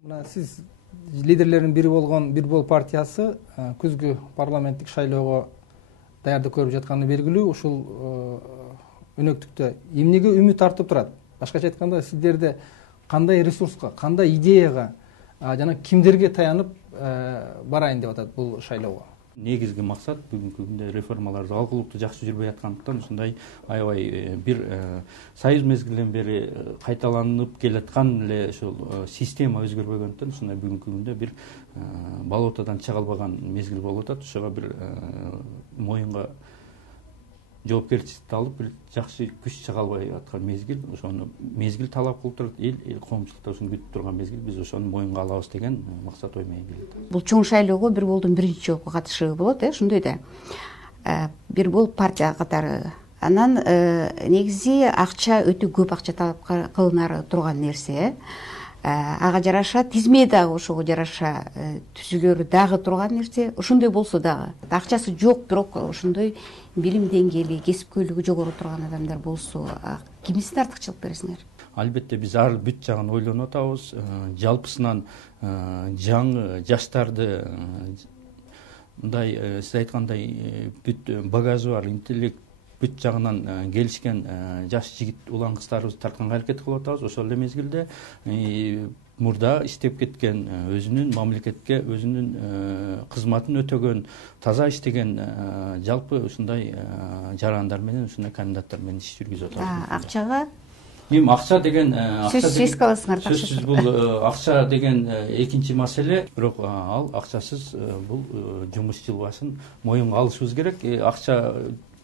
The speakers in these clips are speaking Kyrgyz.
Мына сиз лидерлердин бири болгон Бир Бол партиясы күзгү парламенттик шайлоого даярдык көрүп жатканы белгилүү. Ушул өнөктүктө эмнеге үмүт артып турат? Башкача айтканда, сиздерде кандай ресурска, кандай идеяга жана кимдерге таянып барайын деп атат бул шайлоого? Негизги максат бүгүнкү күндө реформаларды алгылыктуу жакшы жүрбөй аткандыктан ушундай аябай бир союз мезгилинен бери кайталанып келаткан эле ушул система өзгөрбөгөндүктөн ушундай бүгүнкү күндө бир болотодон чыга албаган мезгил болуп атат. Ошого бир моюнга жоопкерчиликти алып бир жакшы күч чыга албай аткан мезгил, ошону мезгил талап кылып турат, эл коомчулукта ушуну күтүп турган мезгил, биз ошону моюнга алабыз деген максат ой менен келет. Бул чоң шайлоого Бир Болдун биринчи жолку катышыгы болот, ошондой да. Бир Бол партия катары. Анан негизи акча өтө көп акча талап кылынары турган нерсе. Ага жараша тизме дагы ошого жараша түзүлөрү дагы турган нерсе. Ошондой болсо дагы акчасы жок, бирок ошондой билим деңгээли, кесипкөйлүгү жогору турган адамдар болсо, кимисине артыкчылык бересиңер? Албетте биз ар бүт жагын ойлонуп атабыз. Жалпысынан жаңы жаштарды мындай сиз айткандай бүт багажы бар, интеллект бүт жагынан келишкен жаш жигит улан кыздарыбызды тартканга аракет кылып атабыз. Ошол эле мезгилде мурда иштеп кеткен, өзүнүн мамлекетке өзүнүн кызматын өтөгөн, таза иштеген жалпы ушундай жарандар менен, ушундай кандидаттар менен иш жүргүзүп атабыз. Акчага акча деген сөзсүз каласыңар. Сөзсүз бул акча деген экинчи маселе, бирок ал акчасыз бул жумуш жылбашын моюнга алышыбыз керек. Акча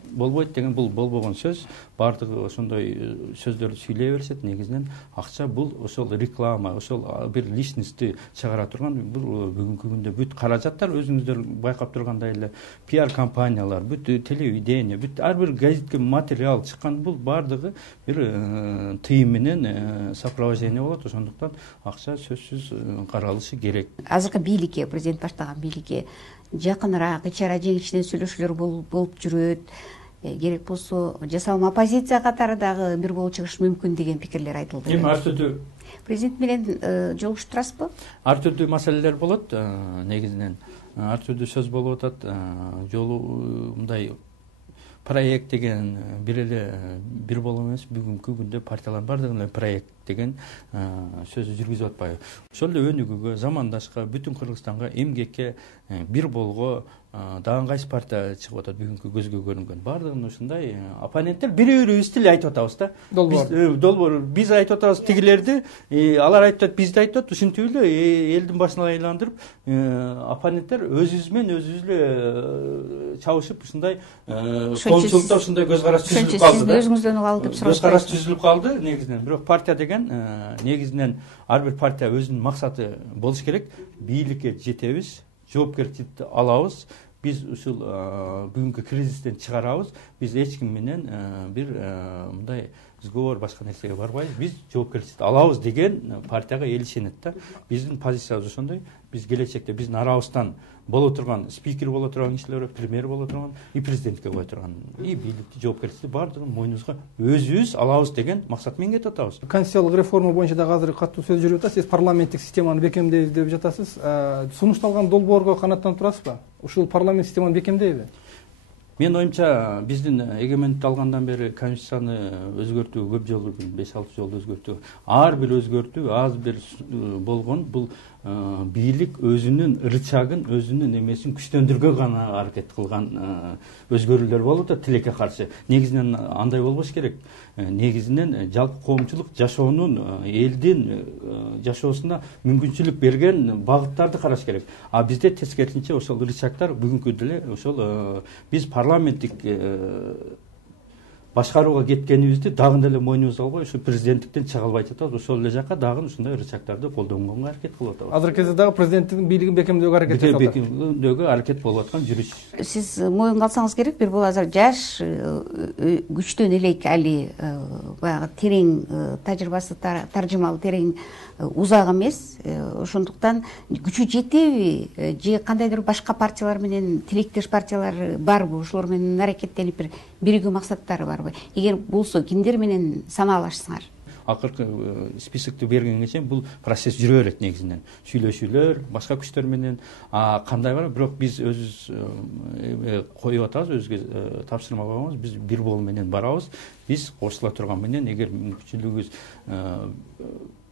болбойт деген бул болбогон сөз. Бардыгы ошондой сөздөрдү сүйлөй беришет. Негизинен акча бул ошол реклама, ошол бир личностти чыгара турган бул бүгүнкү күндө бүт каражаттар, өзүңүздөр байкап тургандай эле пиар компаниялар, бүт телевидение, бүт ар бир газетке материал чыккан, бул бардыгы бир тыйым менен сопровождение болот. Ошондуктан акча сөзсүз каралышы керек. Азыркы бийликке, президент баштаган бийликке жакыныраак, ичара жеңишинен сүйлөшүүлөр болуп жүрөт. Керек болсо жасалма оппозиция катары дагы Бир Бол чыгышы мүмкүн деген пикирлер айтылды. Эми ар түрдүү президент менен жолугушуп турасызбы? Ар түрдүү маселелер болот. Негизинен ар түрдүү сөз болуп атат. Жолу мындай проект деген бир эле Бир Бол эмес, бүгүнкү күндө партиялардын бардыгы эле проект деген сөзү жүргүзүп атпайбы. Ошол эле өнүгүүгө, замандашка, бүтүн Кыргызстанга, эмгекке, Бир Болго дагы кайсы партия чыгып атат бүгүнкү көзгө көрүнгөн. Бардыгын ушундай оппоненттер бири-бирибизди эле айтып атабыз да. Долбоор. Биз айтып атабыз тигилерди, алар айтып атат, бизди айтып атат. Ушинтип эле элдин башына айландырып, оппоненттер өзүбүз менен өзүбүз эле чабышып ушундай коомчулукта ушундай көз караш түзүлүп калды да. Өзүңүздөн алып деп сурашпайсызбы? Көз караш түзүлүп калды негизинен. Бирок партия деген негизинен ар бир партия өзүнүн максаты болуш керек. Бийликке жетебиз, жоопкерчиликти алабыз. Биз ушул бүгүнкү кризистен чыгарабыз. Биз эч ким менен бир мындай сговор башка нерсеге барбайбыз. Биз жоопкерчиликти алабыз деген партияга эл ишенет да. Биздин позициябыз ошондой. Биз келечекте биздин арабыздан боло турган, спикер боло турган кишилер, премьер боло турган, и президентке кое турган, и бийликти, жоопкерчиликти бардыгын мойнубузга өзүбүз алабыз деген максат менен кетип атабыз. Конституциялык реформа боюнча дагы азыр катуу сөз жүрүп атат. Сиз парламенттик системаны бекемдейбиз деп жатасыз. Сунушталган долбоорго канааттанып турасызбы? Ушул парламент системаны бекемдейби? Мен оюмча биздин эгемендикти алгандан бери конституцияны өзгөртүү көп жолу, 5-6 жолу өзгөртүү. Ар бир өзгөртүү аз бир болгон бул бийлик өзүнүн рычагын, өзүнүн эмесин күчтөндүргөнгө гана аракет кылган өзгөрүүлөр болуп атат тилекке каршы. Негизинен андай болбош керек. Негизинен жалпы коомчулук жашоонун, элдин жашоосуна мүмкүнчүлүк берген багыттарды караш керек. А бизде тескерисинче ошол рычагдар бүгүнкү деле ошол биз парламенттик башкарууга кеткенибизди дагы деле мойнубузга албай, ушу президенттиктен чыга албай жатабыз. Ошол эле жака дагы ушундай рычагдарды колдонгонго аракет кылып атабыз. Азыркы кезде дагы президенттин бийлигин бекемдөөгө аракет жасап атат. Бекемдөөгө аракет болуп аткан жүрүш. Сиз моюнга алсаңыз керек, Бир Бол азыр жаш, күчтөн элек али баягы терең тажрыйбасы, таржымал терең узак эмес. Ошондуктан күчү жетеби же кандайдыр башка партиялар менен тилектеш партиялар барбы? Ошолор менен аракеттенип бир биригүү максаттары барбы? Эгер болсо кимдер менен санаалашсыңар? акыркы списокты бергенге чейин бул процесс жүрө берет негизинен. Сүйлөшүүлөр, башка күчтөр менен кандай бар, бирок биз өзүбүз коюп атабыз, өзгө тапшырма коебуз. Биз бир бол менен барабыз. Биз кошула турган менен эгер мүмкүнчүлүгүбүз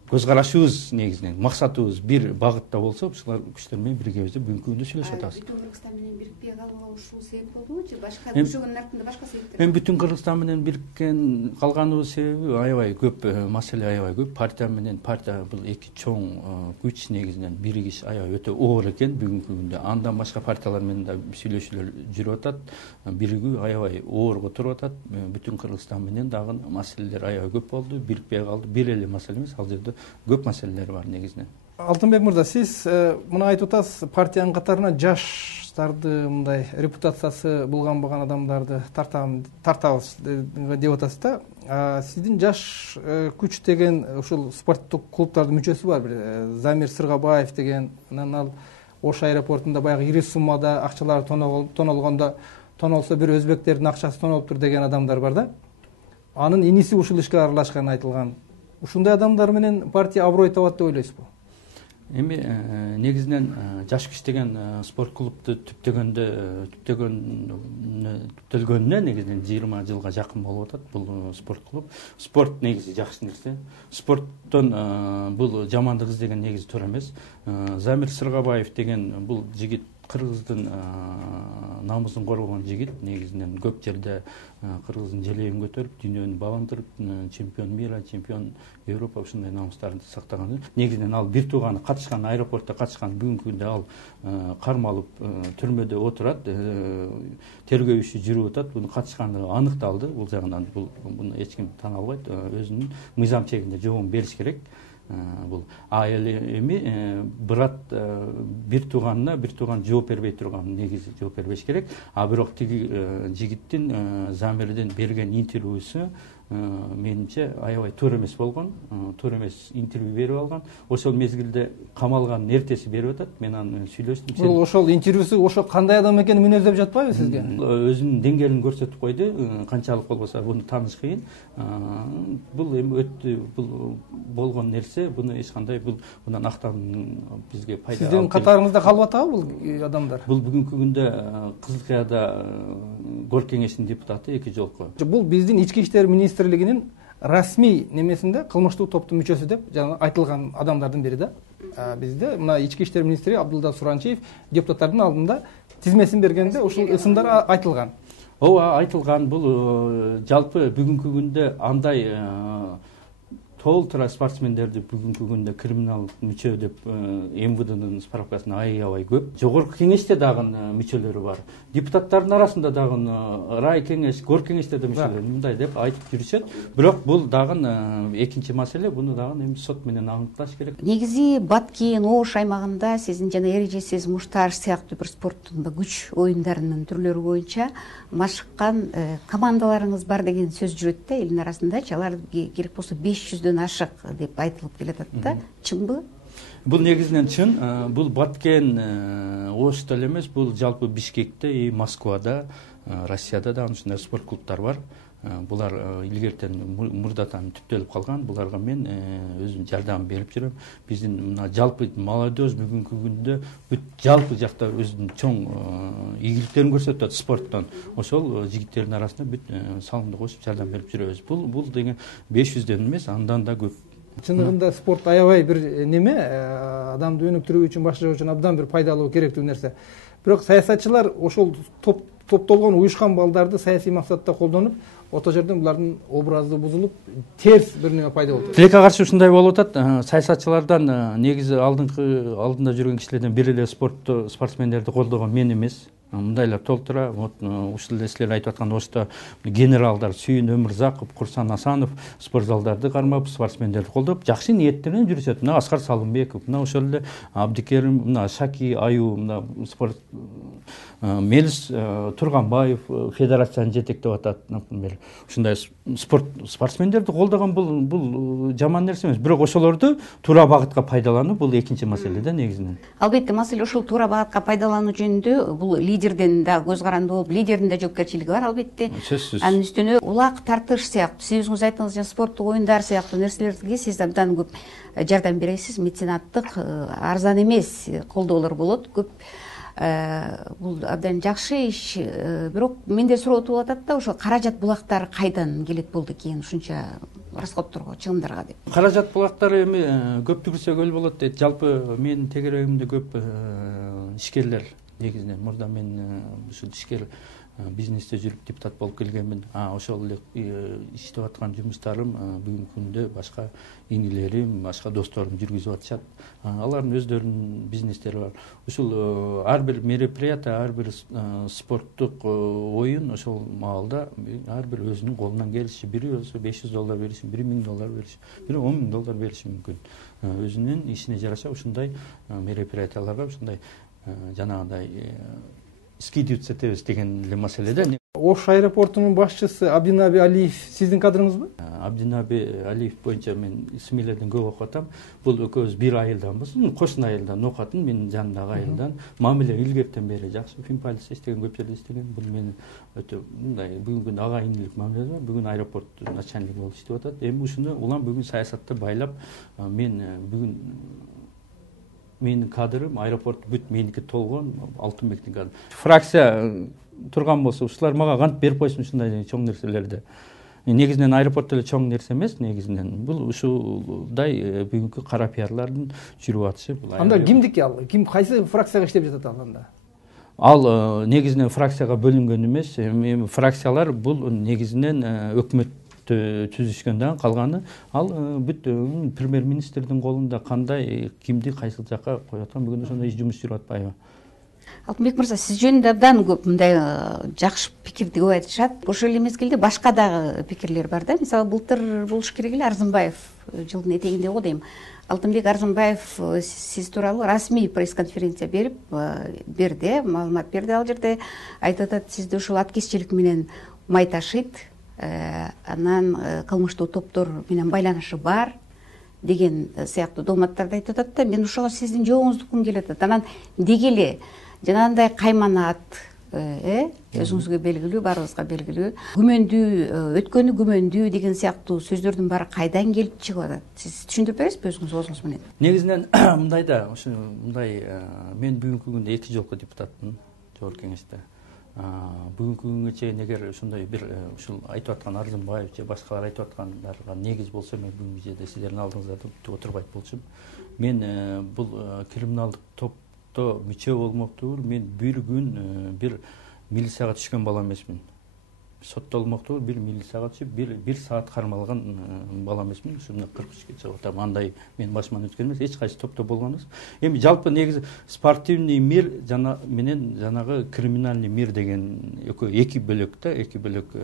көз карашыбыз негизинен максатыбыз бир багытта болсо, ушулар күчтөр менен биргебиз деп бүгүнкү күндө сүйлөшүп атабыз. Бүтүн Кыргызстан менен бирикпей калууга ушул себеп болдубу же башка көчөгөнүн артында башка себептер? Бүтүн Кыргызстан менен бириккен калганыбыз себеби аябай көп, маселе аябай көп. Партия менен партия бул эки чоң күч негизинен биригиш аябай өтө оор экен бүгүнкү күндө. Андан башка партиялар менен да сүйлөшүүлөр жүрүп атат. Биригүү аябай оорго туруп атат. Бүтүн Кыргызстан менен дагы маселелер аябай көп болду. Бирикпей калды. Бир эле маселе эмес, ал жерде көп маселелер бар негизинен. Алтынбек мырза, сиз муну айтып атасыз, партиянын катарына жаштарды, мындай репутациясы булганбаган адамдарды тартабыз деп атасыз да. Сиздин жаш күч деген ушул спорттук клубтардын мүчөсү бар, бир Замир Сыргабаев деген, анан ал Ош аэропортунда баягы ири суммада акчалар тонолгондо, тонолсо бир өзбектердин акчасы тонолуптур деген адамдар бар да. Анын иниси ушул ишке аралашканы айтылган. Ушундай адамдар менен партия аброй табат деп ойлойсузбу? Эми негизинен жаш күч деген спорт клубду түптөлгөнүнө негизинен 20 жылга жакын болуп атат бул спорт клуб. Спорт негизи жакшы нерсе. Спорттон бул жамандык издеген негизи туура эмес. Замир Сыргабаев деген бул жигит Кыргыздын намысын коргогон жигит, негизинен көп жерде Кыргыздын желегин көтөрүп, дүйнөнү багындырып, чемпион мира, чемпион Европа ушундай намыстарды сактаган. Негизинен ал бир тууганы катышкан, аэропортто катышкан, бүгүнкү күндө ал кармалып түрмөдө отурат, тергөө иши жүрүп атат. Буну катышкандыгы аныкталды. Бул жагынан буну эч ким таң албайт. Өзүнүн мыйзам чегинде жообун бериш керек. Бул эми брат бир тууган жооп бербей турган, негизи жооп бербеш керек. Бирок тиги жигиттин Замирден берген интервьюсу менимче аябай туура эмес болгон, туура эмес интервью берип алган. Ошол мезгилде камалганын эртеси берип атат. Мен аны сүйлөштүм. Бул ошол интервьюсу ошо кандай адам экенин мүнөздөп жатпайбы сизге? Өзүнүн деңгээлин көрсөтүп койду. Канчалык болбосо буну тааныш кыйын. Бул эми өттү, бул болгон нерсе, буну эч кандай бундан актан бизге пайда. Сиздин катарыңызда калып атабы бул адамдар? Бул бүгүнкү күндө Кызылкаяда Гор кеңешинин депутаты 2 жолку. Бул биздин ички иштер министрлигинин расмий немесинде кылмыштуу топтун мүчөсү деп жана айтылган адамдардын бири да. Бизде мына ички иштер министри Абдулда Суранчиев депутаттардын алдында тизмесин бергенде ушул ысымдар айтылган. Ооба, айтылган. Бул жалпы бүгүнкү күндө андай толтура спортсмендерди бүгүнкү күндө криминалдык мүчө деп МВДнын справкасына аябай көп. Жогорку кеңеште дагы мүчөлөрү бар. Депутаттардын арасында дагы рай кеңеш, гор кеңештерде мүчөлөр мындай деп айтып жүрүшөт. Бирок бул дагы экинчи маселе, буну дагы эми сот менен аныкташ керек. Негизи Баткен, Ош аймагында сиздин жана эрежесиз Муштар сыяктуу бир спорттун күч оюндарынын түрлөрү боюнча машыккан командаларыңыз бар деген сөз жүрөт да элдин арасында. Алар керек болсо 500дөн ашык деп айтылып келатат да. Чынбы? Бул негизинен чын. Бул Баткен, Ошто эле эмес, бул жалпы Бишкекте и Москвада, Россияда да ушундай спорт клубтар бар. Булар илгертен мурдатан түптөлүп калган. Буларга мен өзүм жардам берип жүрөм. Биздин мына жалпы молодежь бүгүнкү күндө бүт жалпы жакта өзүнүн чоң ийгиликтерин көрсөтөт спорттон. Ошол жигиттердин арасында бүт салымды кошуп жардам берип жүрөбүз. Бул деген 500дөн эмес, андан да көп. Чындыгында спорт аябай бир неме, адамды өнүктүрүү үчүн, башчылык үчүн абдан бир пайдалуу, керектүү нерсе. Бирок саясатчылар ошол топтолгон уюшкан балдарды саясий максатта колдонуп, ото жерден булардын образы бузулуп, терс бир неме пайда болот. Тилекке каршы ушундай болуп атат. Саясатчылардан негизи алдында жүргөн кишилерден бир эле спортсмендерди колдогон мен эмес. Мындайлар толтура, ушул силер айтып аткан Ошто генералдар Сүйүн Өмүрзаков, Курсан Асанов спорт залдарды кармап, спортсмендерди колдоп, жакшы ниеттеринен жүрүшөт. Мына Аскар Салымбеков, мына ошол эле Абдикерим, мына Шаки Аю, мына спорт Мелис Турганбаев федерацияны жетектеп атат, например. Ушундай спортсмендерди колдогон бул жаман нерсе эмес. Бирок ошолорду туура багытка пайдалануу бул экинчи маселе да негизинен. Албетте, маселе ушул туура багытка пайдалануу жөнүндө бул лидерден да көз каранды болуп, лидердин да жоопкерчилиги бар албетте. Сөзсүз. Анын үстүнө улак тартыш сыяктуу, сиз өзүңүз айттыңыз, спорттук оюндар сыяктуу нерселерге сиз абдан көп жардам бересиз. Меценаттык арзан эмес колдоолор болот. Көп бул абдан жакшы иш. Бирок менде суроо туулуп атат да, ошо каражат булактары кайдан келет болду кийин ушунча расходторго, чыгымдарга деп. Каражат булактары эми көп түгүрсө көл болот дейт. Жалпы менин тегерегимде көп ишкерлер негизинен мурда мен ушул ишкер бизнесте жүрүп депутат болуп келгенмин. Ошол эле иштеп аткан жумуштарым бүгүнкү күндө башка иңилерим, башка досторум жүргүзүп атышат. Алардын өздөрүнүн бизнестери бар. Ушул ар бир мероприятие, ар бир спорттук оюн ошол маалда ар бир өзүнүн колунан келиши, бири болсо $500 бериши, бири $1000 бериши, бири $10,000 бериши мүмкүн. Өзүнүн ишине жараша ушундай мероприятияларга ушундай жанагындай скидываться этебиз деген эле маселеде. Ош аэропортунун башчысы Абдинаби Алиев сиздин кадырыңызбы? Абдинаби Алиев боюнча мен исмилерден көп окуп атам. Бул экөөбүз бир айылданбыз. Кошуна айылдан окатын, менин жанымдагы айылдан. Мамиле илгертен бери жакшы. Финпалисте иштеген, көп жерде иштеген. Бул менин өтө мындай бүгүнкү күндө ага инилик мамиле бар. Бүгүн аэропорт начальниги болуп иштеп атат. Эми ушуну улам бүгүн саясатты байлап, мен бүгүн менин кадрым аэропорт бүт меники толгон, Алтынбектин кадры. Фракция турган болсо, ушулар мага кантип берип койсун ушундай чоң нерселерди. Негизинен аэропорт эле чоң нерсе эмес, негизинен бул ушулдай бүгүнкү кара пиарлардын жүрүп атышы. Анда кимдики ал? Ким кайсы фракцияга иштеп жатат ал анда? Ал негизинен фракцияга бөлүнгөн эмес. Эми фракциялар бул негизинен өкмөт түзүшкөндөн калганы ал бүт премьер-министрдин колунда кандай кимди кайсы жакка коюп аткан бүгүн ошондой жумуш жүрүп атпайбы? Алтынбек мырза, сиз жөнүндө абдан көп мындай жакшы пикирди көп айтышат. Ошол эле мезгилде башка дагы пикирлер бар да. Мисалы, былтыр болуш керек эле Арзымбаев жылдын этегинде го дейм. Алтынбек Арзымбаев сиз тууралуу расмий пресс-конференция берди, маалымат берди ал жерде. Айтып атат, сизди ушул аткезчилик менен май ташыйт, анан кылмыштуу топтор менен байланышы бар деген сыяктуу дооматтарды айтып атат да. Мен ошого сиздин жообуңузду уткум келип атат. Анан деги эле жанагындай каймана ат, өзүңүзгө белгилүү, баарыбызга белгилүү, күмөндүү, өткөнү күмөндүү деген сыяктуу сөздөрдүн баары кайдан келип чыгып атат? Сиз түшүндүрүп бересизби өзүңүз оозуңуз менен? Негизинен мындай да, мындай мен бүгүнкү күндө 2 жолку депутатмын Жогорку Кеңеште. Бүгүнкү күнгө чейин эгер ушундай бир ушул айтып аткан Арзымбаев же башкалар айтып аткандарга негиз болсо, мен бүгүнкү жерде сиздердин алдыңызда отурбайт болчумун. Мен бул криминалдык топто мүчө болмоктур. Мен бир күн бир милицияга түшкөн бала эмесмин. Соттолмоктур, бир милицияга түшүп, бир саат кармалган бала эмесмин. Ушуна 43-кө чыгып атам. Андай мен башыман өткөн эмес, эч кайсы топто болгон эмес. Эми жалпы негизи спортивный мир менен жанагы криминальный мир деген эки бөлөк да, эки бөлөк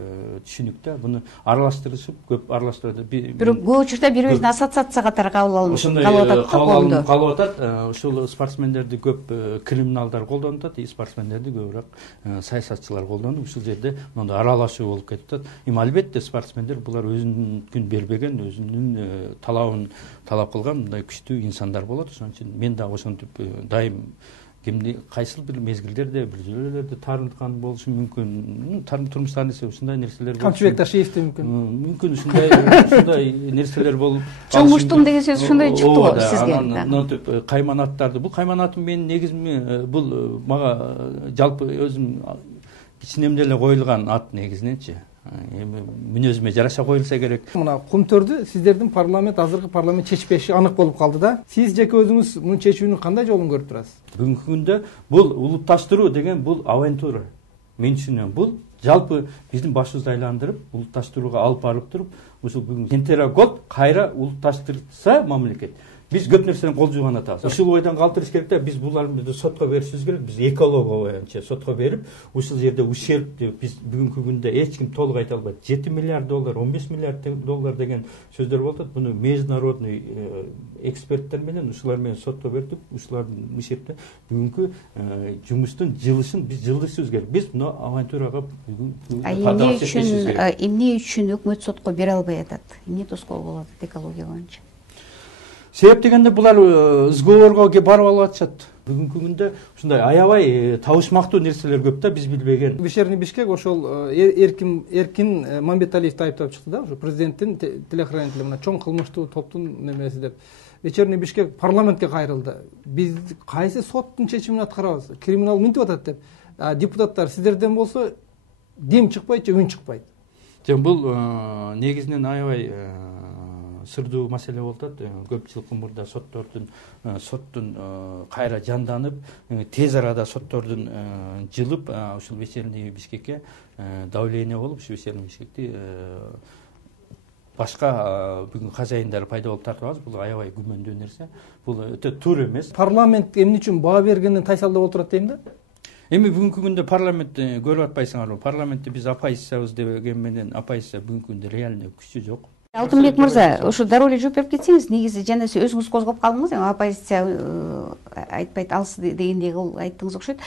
түшүнүк да. Буну аралаштырышып, көп аралаштырды. Бирок көп учурда бири-бирин ассоциация катары кабыл алып атат. Ушул спортсмендерди көп криминалдар колдонуп атат, спортсмендерди көбүрөөк саясатчылар колдонуп, ушул жерде мындай аралашуу болуп кетип атат. Эми албетте спортсмендер булар өзүнүн күн бербеген, өзүнүн талабын талап кылган мындай күчтүү инсандар болот. Ошон үчүн мен дагы ошентип дайым кимди кайсыл бир мезгилдерде, бир жерлерде таарынткан болушу мүмкүн. Турмуштагы нерсе ушундай нерселер болуп. Камчыбек Ташиевди мүмкүн ушундай нерселер болуп. Чоңмуштум деген сөз ушундай чыкты го сизге. Мынтип кайманаттарды, бул кайманатым менин негизими бул мага жалпы өзүм кичинемде эле коюлган ат негизиненчи. Эми мүнөзүмө жараша коюлса керек. Мына кумтөрдү сиздердин азыркы парламент чечпеши анык болуп калды да. Сиз жеке өзүңүз муну чечүүнүн кандай жолун көрүп турасыз? Бүгүнкү күндө бул улутташтыруу деген бул авантура. Мен түшүнөм, бул жалпы биздин башыбызды айландырып, улутташтырууга алып барып туруп, ушул бүгүн Кентерагот кайра улутташтырса мамлекет. Биз көп нерседен кол жууган атабыз. Ушул ойдон калтырыш керек да, биз буларды сотко беришибиз керек. Биз экология боюнча сотко берип, ушул жерде ущербди биз бүгүнкү күндө эч ким толук айта албайт. $7 миллиард, $15 миллиард деген сөздөр болот. Буну международный эксперттер менен ушулар менен сотко бердик. Ушулардын ущербти бүгүнкү жумуштун жылышын биз жылдышыбыз керек. Биз мына авантурага эмне үчүн өкмөт сотко бере албай атат? Эмне тоскоол болуп атат экология боюнча? себеп дегенде булар ызгоорго барып алып атышат. Бүгүнкү күндө ушундай аябай табышмактуу нерселер көп да, биз билбеген. Вечерний Бишкек ошол Эркин Мамбеталиевди айыптап чыкты да, ушу президенттин телохранители мына чоң кылмыштуу топтун немеси деп. Вечерний Бишкек парламентке кайрылды. Биз кайсы соттун чечимин аткарабыз? Криминал мынтип атат деп. Депутаттар сиздерден болсо дем чыкпайт же үн чыкпайт. Бул негизинен аябай сырдуу маселе болуп атат. Көп жыл мурда соттун кайра жанданып, тез арада соттордун жылып, ушул Вечерний Бишкекке давление болуп, ушу Вечерний Бишкекти башка бүгүн хозяиндары пайда болуп тартып алат. Бул аябай күмөндүү нерсе. Бул өтө туура эмес. Парламент эмне үчүн баа бергенден тайсалдап отурат дейм да? Эми бүгүнкү күндө парламентти көрүп атпайсыңарбы? Парламентте биз оппозициябыз деген менен оппозиция бүгүнкү күндө реально күчү жок. Алтынбек мырза, ушу дароо эле жооп берип кетсеңиз, негизи жана сиз өзүңүз козгоп калдыңыз, оппозиция айтпайт, алсыз дегендей айттыңыз окшойт.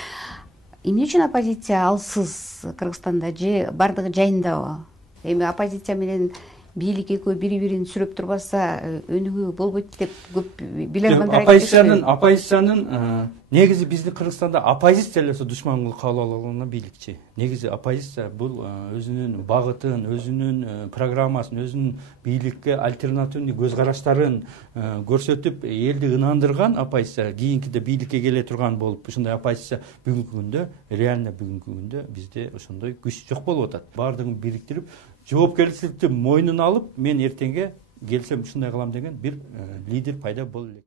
Эмне үчүн оппозиция алсыз Кыргызстанда же бардыгы жайындабы? Эми оппозиция менен бийлик экөө бири-бирин сүрөп турбаса, өнүгүү болбойт деп көп билермандар айтышат. Оппозициянын негизи биздин Кыргызстанда оппозиция эле душман кылып кабыл алган бийликчи. Негизи оппозиция бул өзүнүн багытын, өзүнүн программасын, өзүнүн бийликке альтернативный көз караштарын көрсөтүп, элди ынандырган оппозиция, кийинкиде бийликке келе турган болуп, ушундай оппозиция бүгүнкү күндө, реально бүгүнкү күндө бизде ошондой күч жок болуп атат. Баардыгын бириктирип, жоопкерчиликти мойнуна алып, мен эртеңге келсем ушундай кылам деген бир лидер пайда болду элек.